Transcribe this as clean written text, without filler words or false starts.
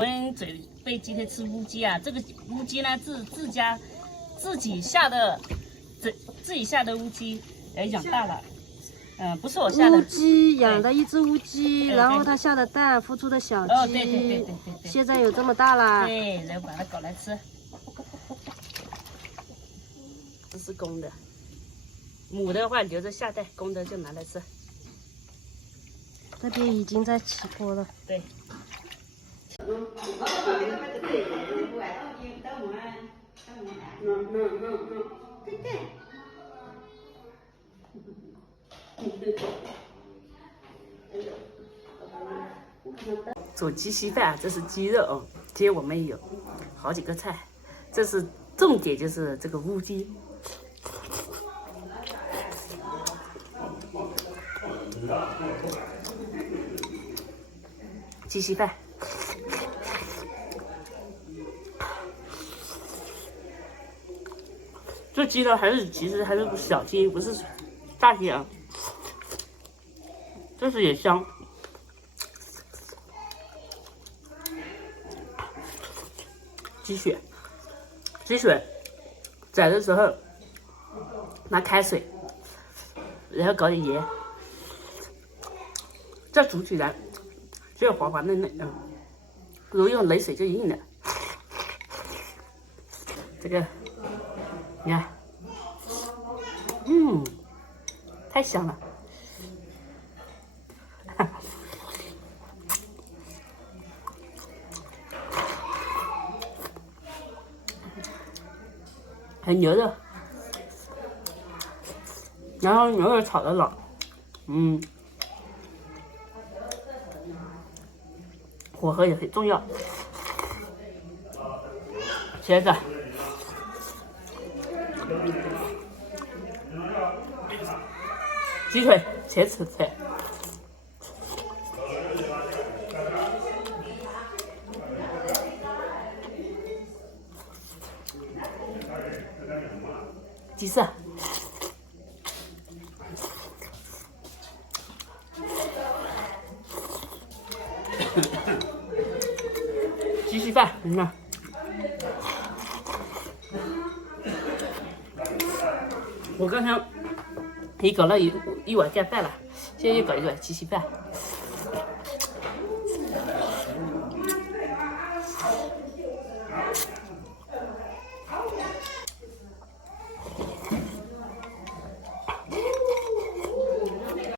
我们准备今天吃乌鸡啊，这个乌鸡呢自己下的，自己下的乌鸡，养大了。不是我下的。乌鸡养的一只乌鸡，然后它下的蛋孵出的小鸡，对，现在有这么大啦。对，然后把它搞来吃。这是公的，母的话留着下蛋，公的就拿来吃。这边已经在起锅了。对。煮鸡稀饭，这是鸡肉哦。今天我们有好几个菜，这是重点，就是这个乌鸡。鸡稀饭。这鸡呢，其实还是小鸡，不是大鸡啊。这是也香。鸡血，宰的时候拿开水，然后搞点盐，这煮起来就滑滑嫩嫩的，如果用冷水就硬了。这个，你看，太香了。还有牛肉，然后牛肉炒的老，火候也很重要。茄子，鸡腿茄子菜，鸡翅，鸡稀饭，你看，我刚才也搞了一碗盖饭了，现在又搞一碗鸡稀饭。